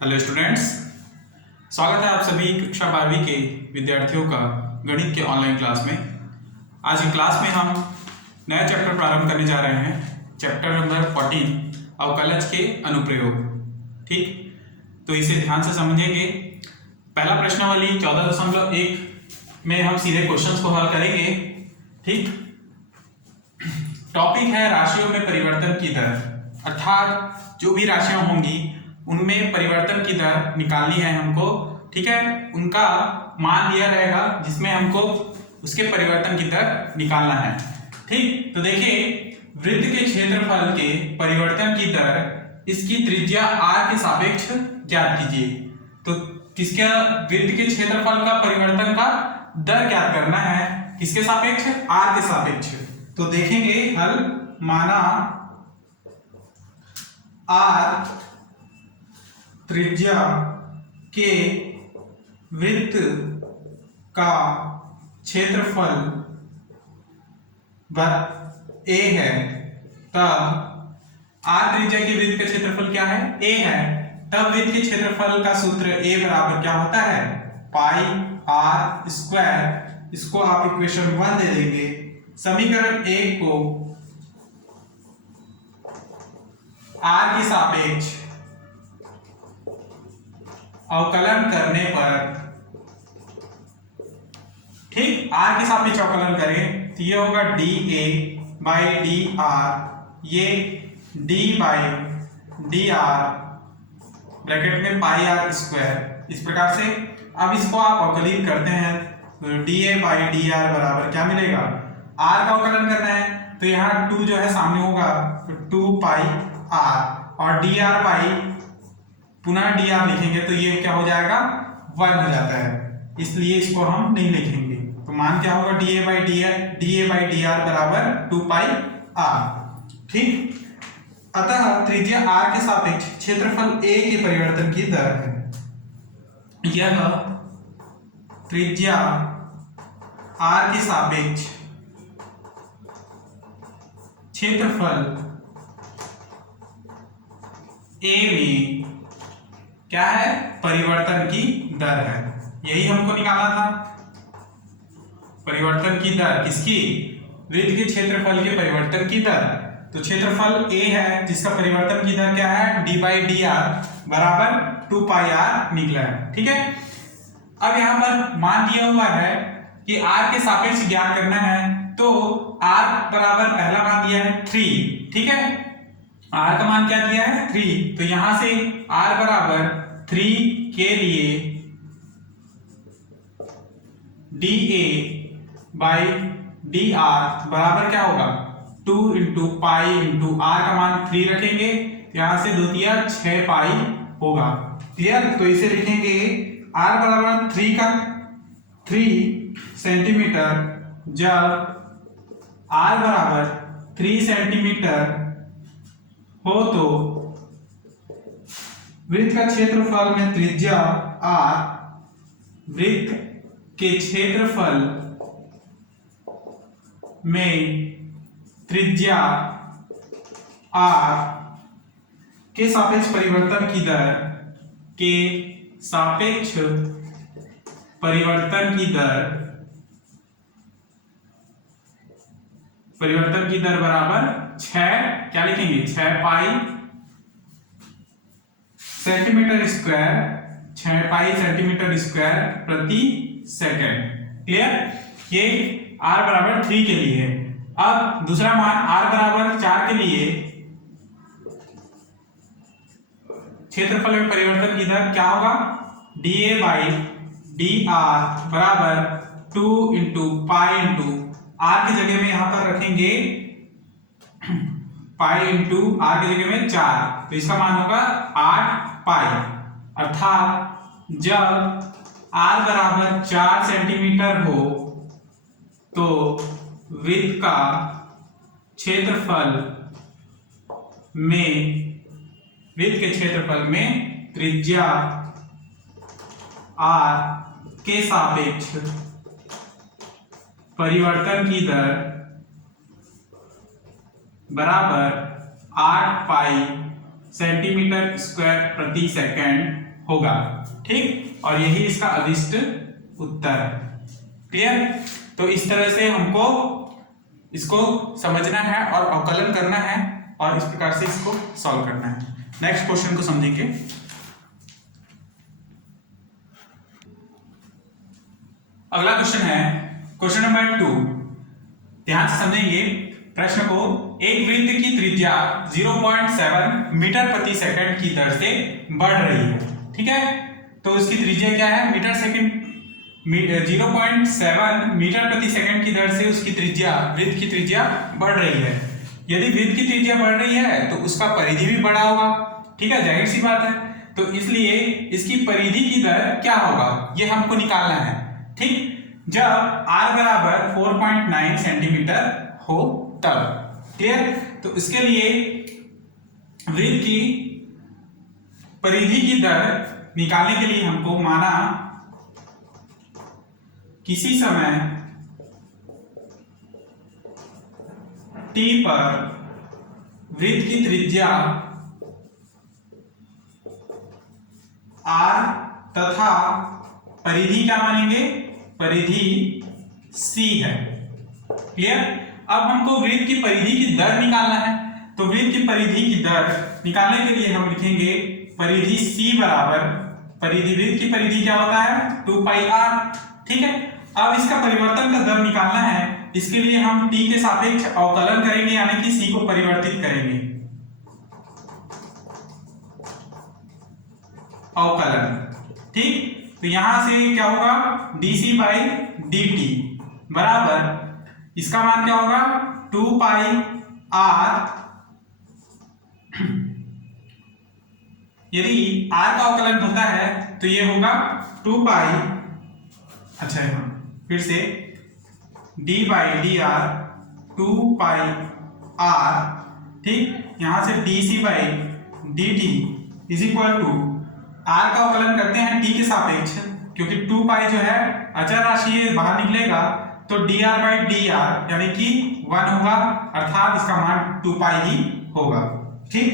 Hello students, स्वागत है आप सभी कक्षा 12वीं के विद्यार्थियों का गणित के ऑनलाइन क्लास में। आज की क्लास में हम नया चैप्टर प्रारंभ करने जा रहे हैं, चैप्टर नंबर 14 अवकलज के अनुप्रयोग। ठीक, तो इसे ध्यान से समझेंगे। पहला प्रश्नावली 14.1 में हम सीधे क्वेश्चंस को हल करेंगे। ठीक, टॉपिक है राशियों में परिवर्तन की दर, अर्थात जो भी राशियां होंगी उनमें परिवर्तन की दर निकालनी है हमको। ठीक है, उनका मान दिया रहेगा जिसमें हमको उसके परिवर्तन की दर निकालना है। ठीक, तो देखिए, वृत्त के क्षेत्रफल के परिवर्तन की दर, इसकी त्रिज्या r के सापेक्ष ज्ञात कीजिए। तो किसका, वृत्त के क्षेत्रफल का परिवर्तन का दर ज्ञात करना है, किसके सापेक्ष, r के सापेक्ष। तो देखेंगे हल, माना r त्रिज्या के वृत्त का क्षेत्रफल a है, तब r त्रिज्या के वृत्त का क्षेत्रफल क्या है, a है, तब वृत्त के क्षेत्रफल का सूत्र a बराबर क्या होता है, पाई r स्क्वायर। इसको आप इक्वेशन 1 दे देंगे। समीकरण 1 को r के सापेक्ष अवकलन करने पर, ठीक, r के सापेक्ष अवकलन करें तो ये होगा dA बाई डी आर, ये d by D are bracket में पाई r स्क्वायर। इस प्रकार से अब इसको आप अवकलित करते हैं तो dA बाई डी आर बराबर क्या मिलेगा, r का अवकलन करना है तो यहाँ 2 जो है सामने होगा तो 2 पाई r, और dr बाई पुनः dr लिखेंगे तो ये क्या हो जाएगा, 1 हो जाता है, इसलिए इसको हम नहीं लिखेंगे। तो मान क्या होगा, dA बाई dr बराबर 2 पाई r। ठीक, अतः त्रिज्या r के सापेक्ष क्षेत्रफल a के परिवर्तन की दर है। यह त्रिज्या r के सापेक्ष क्षेत्रफल a में क्या है, परिवर्तन की दर है। यही हमको निकालना था, परिवर्तन की दर किसकी, वृत्त के क्षेत्रफल के परिवर्तन की दर। तो क्षेत्रफल a है जिसका परिवर्तन की दर क्या है, d बाई डी आर बराबर 2 पाई r निकला है। ठीक है, अब यहाँ पर मान दिया हुआ है कि r के सापेक्ष ज्ञात करना है, तो r बराबर पहला मान दिया है 3। ठीक है, r का मान क्या दिया है, 3। तो यहां से r बराबर 3 के लिए dA बाई डी आर बराबर क्या होगा, 2 इंटू पाई इंटू r का मान 3 रखेंगे, यहां से 2 तिया 6 पाई होगा। क्लियर, तो इसे लिखेंगे r बराबर 3 सेंटीमीटर। जब r बराबर 3 सेंटीमीटर हो तो वृत्त का क्षेत्रफल में त्रिज्या r, वृत्त के क्षेत्रफल में त्रिज्या r के सापेक्ष परिवर्तन की दर, के सापेक्ष परिवर्तन की दर बराबर 6, क्या लिखेंगे, 6 पाई सेंटीमीटर स्क्वायर, 6 पाई सेंटीमीटर स्क्वायर प्रति सेकंड। क्लियर, ये r बराबर 3 के लिए है। अब दूसरा मान r बराबर 4 के लिए क्षेत्रफल में परिवर्तन की दर क्या होगा, dA बाई डी आर बराबर 2 इंटू पाई इंटू r की जगह में यहां पर रखेंगे पाई इंटू r की जगह में 4, तो इसका मान होगा 8 पाई। अर्थात जब r बराबर 4 सेंटीमीटर हो तो वृत्त का क्षेत्रफल में त्रिज्या r के सापेक्ष परिवर्तन की दर बराबर 8 पाई सेंटीमीटर स्क्वायर प्रति सेकंड होगा। ठीक, और यही इसका अभिष्ट उत्तर है। क्लियर? तो इस तरह से हमको इसको समझना है और अवकलन करना है और इस प्रकार से इसको सॉल्व करना है। नेक्स्ट क्वेश्चन को समझेंगे। अगला क्वेश्चन है क्वेश्चन नंबर 2। ध्यान से समझेंगे प्रश्न को। एक वृत्त की त्रिज्या 0.7 मीटर प्रति सेकंड की दर से बढ़ रही है। ठीक है, तो इसकी त्रिज्या क्या है? Metre second. 0.7 मीटर प्रति सेकंड की दर से उसकी त्रिज्या, वृत्त की त्रिज्या बढ़ रही है। यदि वृत्त की त्रिज्या बढ़ रही है तो उसका परिधि भी बढ़ा होगा। ठीक है, जाहिर सी बात है। तो इसलिए इसकी परिधि की दर क्या होगा ये हमको निकालना है। ठीक, जब r बराबर 4.9 सेंटीमीटर हो तब। क्लियर? तो इसके लिए वृत्त की परिधि की दर निकालने के लिए हमको माना किसी समय t पर वृत्त की त्रिज्या r तथा परिधि क्या मानेंगे? परिधि c है। क्लियर? अब हमको वृत्त की परिधि की दर निकालना है। तो वृत्त की परिधि की दर निकालने के लिए हम लिखेंगे परिधि c बराबर, परिधि, वृत्त की परिधि क्या होता है? 2 पाई r। ठीक है, अब इसका परिवर्तन का दर निकालना है। इसके लिए हम t के सापेक्ष अवकलन करेंगे, यानी कि c को परिवर्तित करेंगे। अवकलन। ठीक, तो यहां से क्या होगा? dc बाई dt बराबर, इसका मान क्या होगा? 2 पाई r। यदि r का अवकलन होता है तो ये होगा 2 पाई, अच्छा है, फिर से d by D R 2 pi r। ठीक, यहां से dc by dt is equal to, r का अवकलन करते हैं t के सापेक्ष, क्योंकि 2 पाई जो है अचर राशि है, बाहर निकलेगा तो dr बाई dr यानी कि 1 होगा, अर्थात इसका मान 2 पाई ही होगा। ठीक,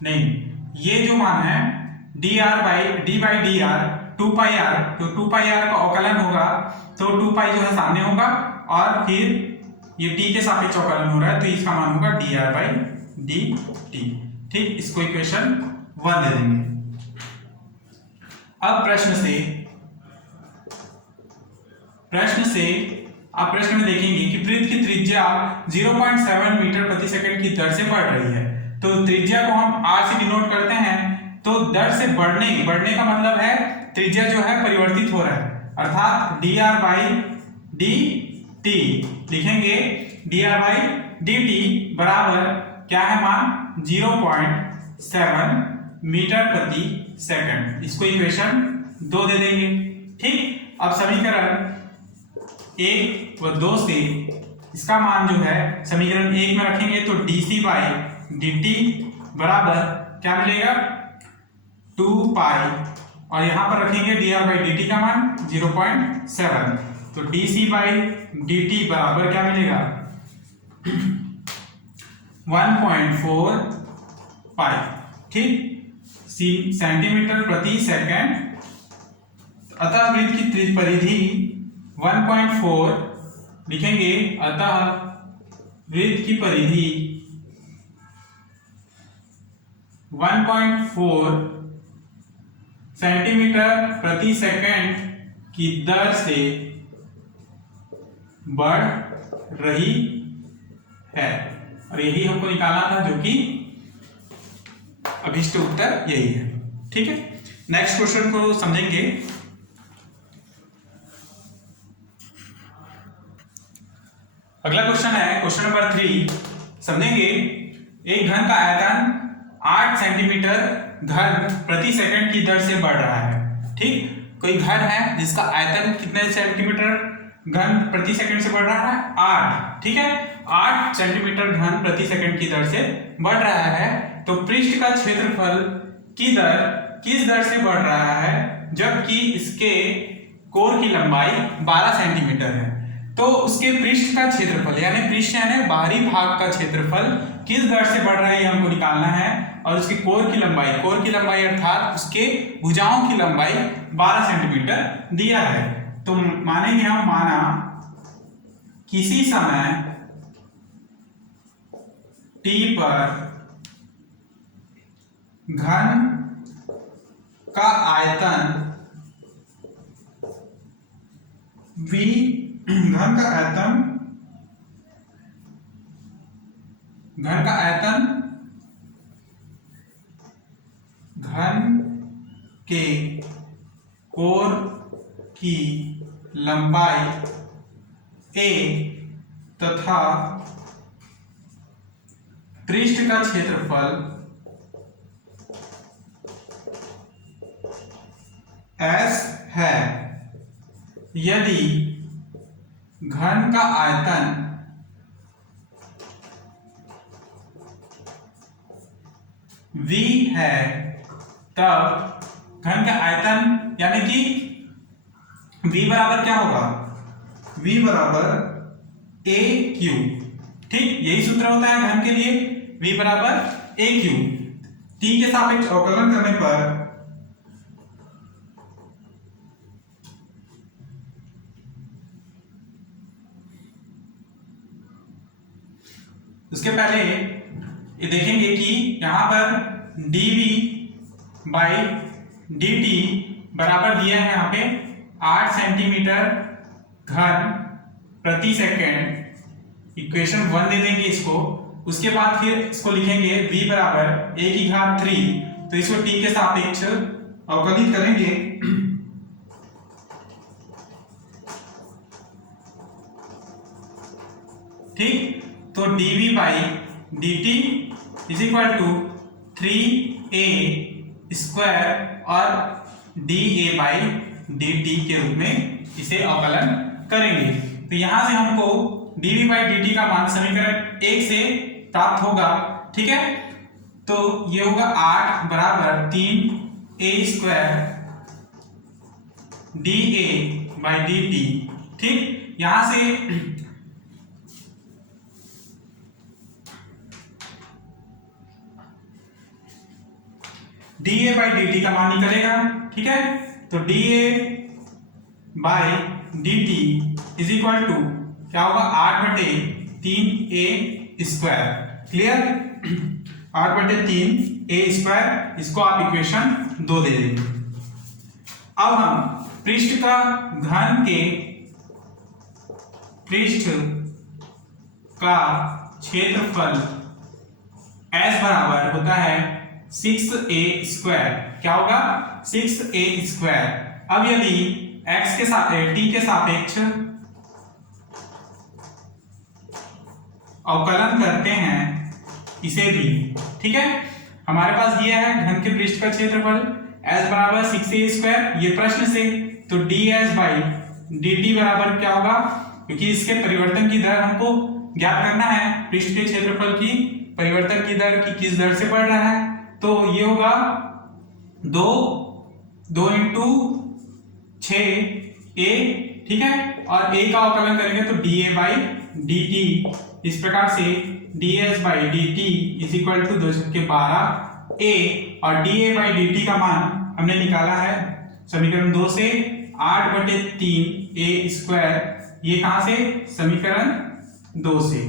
नहीं, ये जो मान है dr by dr 2 pi r, तो 2 पाई r का अवकलन होगा तो 2 पाई जो है सामने होगा और फिर ये t के सापेक्ष अवकलन हो रहा है तो इसका मान होगा dr बाई dt। ठीक, इसको इक्वेशन 1 दे देंगे। अब प्रश्न से आप प्रश्न में देखेंगे कि वृत्त की त्रिज्या 0.7 मीटर प्रति सेकंड की दर से बढ़ रही है। तो त्रिज्या को हम r से डिनोट करते हैं, तो दर से बढ़ने का मतलब है त्रिज्या जो है परिवर्तित हो रहा है, अर्थात dr बाई dt लिखेंगे। dr बाई dt बराबर क्या है मान? 0.7 मीटर प्रति सेकंड। इसको इक्वेशन 2 दे देंगे। ठीक, अब समीकरण 1 व 2 से इसका मान जो है समीकरण 1 में रखेंगे तो dc बाई dt बराबर क्या मिलेगा? 2 पाई, और यहां पर रखेंगे dr बाई dt का मान 0.7, तो dc बाई dt बराबर क्या मिलेगा? 1.4 पाई। ठीक, सेंटीमीटर प्रति सेकंड, अतः वृत्त की परिधि 1.4 लिखेंगे, अतः वृत्त की परिधि 1.4 सेंटीमीटर प्रति सेकंड की दर से बढ़ रही है, और यही हमको निकालना था, जो कि अभिष्ट उत्तर यही है। ठीक है, नेक्स्ट क्वेश्चन को समझेंगे। अगला क्वेश्चन है क्वेश्चन नंबर 3। समझेंगे एक घन का आयतन 8 सेंटीमीटर घन प्रति सेकंड की दर से बढ़ रहा है। ठीक, कोई घन है जिसका आयतन कितने सेंटीमीटर घन प्रति सेकंड से बढ़ रहा है? 8। ठीक है, 8 सेंटीमीटर घन प्रति सेकंड की दर से बढ़ रहा है। तो पृष्ठ का क्षेत्रफल की दर किस दर से बढ़ रहा है, जबकि इसके कोर की लंबाई 12 सेंटीमीटर है। तो उसके पृष्ठ का क्षेत्रफल यानी पृष्ठ यानी बाहरी भाग का क्षेत्रफल किस दर से बढ़ रहा है ये हमको निकालना है। और उसके कोर की लंबाई अर्थात उसके भुजाओं की लंबाई 12 सेंटीमीटर दिया है। तो मानेंगे हम, माना किसी समय t पर घन का आयतन v, घन का आयतन घन के कोर की लंबाई a तथा पृष्ठ का क्षेत्रफल s है। यदि घन का आयतन v है तब घन का आयतन यानी कि v बराबर क्या होगा, v बराबर a क्यूब। ठीक, यही सूत्र होता है घन के लिए, v बराबर a क्यूब। t के सापेक्ष अवकलन करने पर उसके पहले ये देखेंगे कि यहां पर dv बाई dt बराबर दिया है यहाँ पे 8 सेंटीमीटर घन प्रति सेकेंड। इक्वेशन 1 दे देंगे इसको। उसके बाद फिर इसको लिखेंगे v बराबर a की घात 3, तो इसको t के सापेक्ष अवकलित करेंगे। ठीक, तो dv by dt is equal to 3a square और dA बाई dt के रूप में इसे अवकलन करेंगे। तो यहां से हमको dv बाई dt का मान समीकरण 1 से प्राप्त होगा। ठीक है, तो ये होगा 8 बराबर 3a square dA by dt। ठीक, यहां से dA बाई dt का मान निकलेगा। ठीक है, तो dA by dt is equal to क्या होगा, 8/3a square. Clear, 8/3a square, इसको आप इक्वेशन 2 दे देंगे। अब हम पृष्ठ का घन के पृष्ठ का क्षेत्रफल s बराबर होता है 6a स्क्वायर। क्या होगा, 6a स्क्वायर। अब यदि x के साथ t के सापेक्ष अवकलन करते हैं इसे भी, ठीक है, हमारे पास दिया है घन के पृष्ठ का क्षेत्रफल s बराबर 6a स्क्वायर, ये प्रश्न से। तो ds बाई dt बराबर क्या होगा, क्योंकि इसके परिवर्तन की दर हमको ज्ञात करना है, पृष्ठ के क्षेत्रफल की परिवर्तन की दर की किस दर से बढ़ रहा है, तो ये होगा 2 इंटू 6a। ठीक है, और a का अवकलन करेंगे तो dA बाई dt, इस प्रकार से ds by dt is equal to 2×12a, और dA बाई dt का मान हमने निकाला है समीकरण 2 से 8/3a स्क्वायर। ये कहां से, समीकरण 2 से।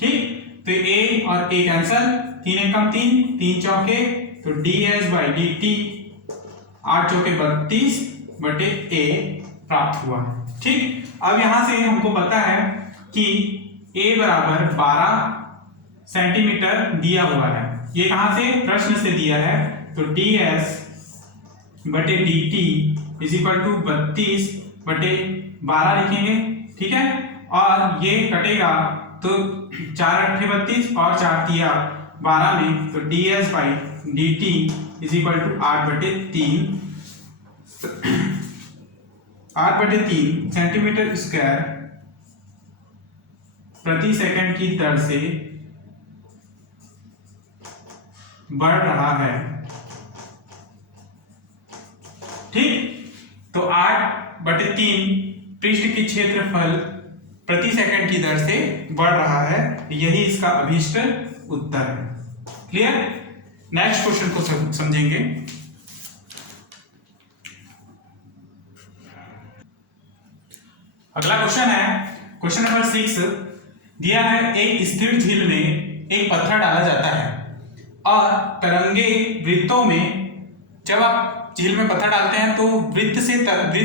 ठीक, तो a और a कैंसल, 3 एकम 3, 3 चौके, तो ds बाई dt 8 चौके 32/a प्राप्त हुआ। ठीक, अब यहां से हमको पता है कि a बराबर 12 सेंटीमीटर दिया हुआ है। ये कहां से, प्रश्न से दिया है, तो ds बटे dt इज इक्वल टू 32/12 लिखेंगे। ठीक है, और ये कटेगा तो 4 8 32 और 4 तिया 12 में, तो ds by dt is equal to 8/3 centimetre square प्रति सेकंड की दर से बढ़ रहा है। ठीक, तो 8/3 पृष्ठ की क्षेत्रफल प्रति सेकंड की दर से बढ़ रहा है। यही इसका अभीष्ट उत्तर है। क्लियर? नेक्स्ट क्वेश्चन को समझेंगे। अगला क्वेश्चन है क्वेश्चन नंबर 6। दिया है एक स्थिर झील में एक पत्थर डाला जाता है और तरंगे वृत्तों में, जब आप झील में पत्थर डालते हैं तो वृत्त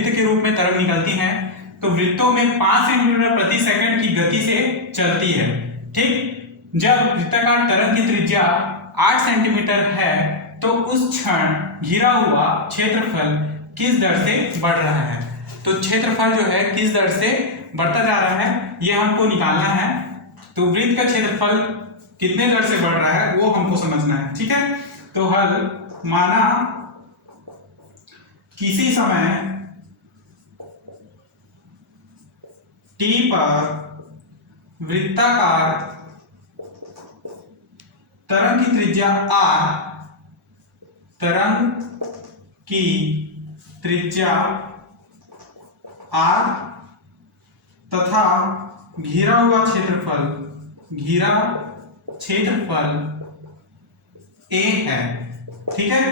के रूप में तरंग निकलती हैं, तो वृत्तों में 5 सेंटीमीटर प्रति सेकंड की गति से चलती है। ठीक, जब वृत्ताकार तरंग की त्रिज्या 8 सेंटीमीटर है तो उस क्षण घिरा हुआ क्षेत्रफल किस दर से बढ़ रहा है। तो क्षेत्रफल जो है किस दर से बढ़ता जा रहा है ये हमको निकालना है। तो वृत्त का क्षेत्रफल कितने दर से बढ़ रहा है वो हमको समझना है। ठीक है, तो हल, माना किसी समय t पर वृत्ताकार तरंग की त्रिज्या r, तरंग की त्रिज्या r तथा घिरा हुआ क्षेत्रफल a है। ठीक है,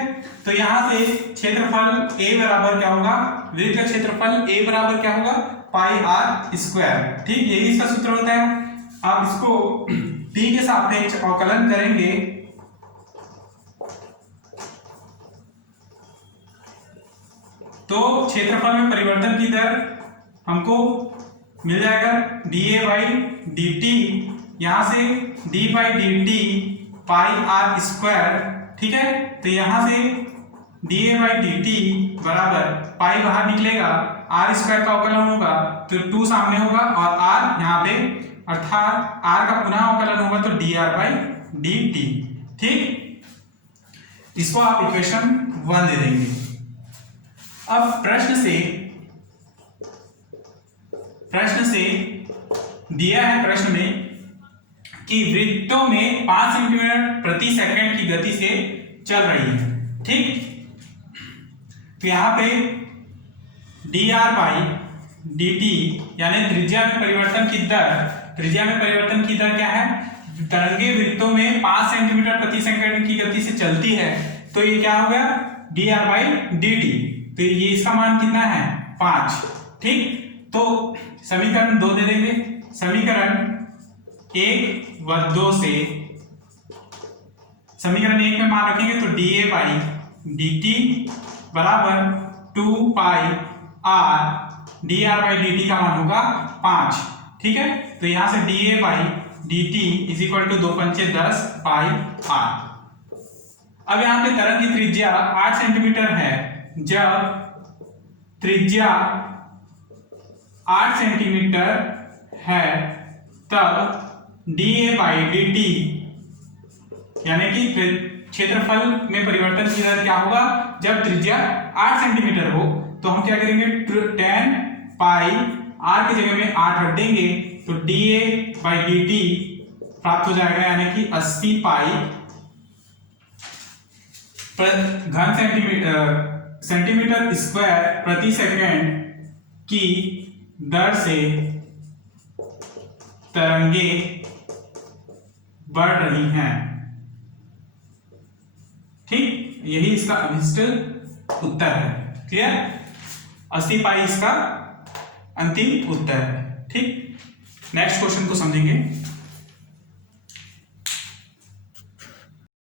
तो यहां से क्षेत्रफल a बराबर क्या होगा, वृत्त का क्षेत्रफल a बराबर क्या होगा, पाई आर स्क्वायर। ठीक, यही इसका सूत्र होता है। आप इसको t के सापेक्ष अवकलन करेंगे तो क्षेत्रफल में परिवर्तन की दर हमको मिल जाएगा dA बाई dt, यहां से d by dt pi r square. ठीक है, तो यहां से dA बाई dt बराबर पाई बाहर निकलेगा, आर स्क्वायर का अवकलन होगा तो 2 सामने होगा और r यहाँ पे, अर्थात r का पुनः अवकलन होगा तो dr बाई dt। ठीक, इसको आप इक्वेशन 1 दे देंगे। अब प्रश्न से दिया है प्रश्न में कि वृत्तों में 5 सेंटीमीटर प्रति सेकंड की गति से चल रही है। ठीक, तो यहां पे dr बाई dt यानी त्रिज्या में परिवर्तन की दर क्या है, तरंगे वृत्तों में 5 सेंटीमीटर प्रति सेकंड की गति से चलती है, तो ये क्या हो गया dr बाई dt। तो ये इसका मान कितना है, 5। ठीक, तो समीकरण 2 दे देंगे। समीकरण 1 व 2 से समीकरण 1 में मान रखेंगे तो dA बाई dt बराबर 2 pi r, dr by dt का मान होगा 5। ठीक है, तो यहां से dA by dt is equal to 2 पंचे 10 पाई r। अब यहां पे तरंग की त्रिज्या 8 सेंटीमीटर है। जब त्रिज्या 8 सेंटीमीटर है तब dA बाई dt यानी कि क्षेत्रफल में परिवर्तन की दर क्या होगा, जब त्रिज्या 8 सेंटीमीटर हो तो हम क्या करेंगे, 10 पाई r की जगह में 8 रख देंगे तो dA बाई dt प्राप्त हो जाएगा, यानी कि 80 पाई घन सेंटीमीटर स्क्वायर प्रति सेकंड की दर से तरंगे बढ़ रही हैं। ठीक, यही इसका अभिष्ट उत्तर है। क्लियर, 80 पाई इसका अंतिम उत्तर है। ठीक, नेक्स्ट क्वेश्चन को समझेंगे।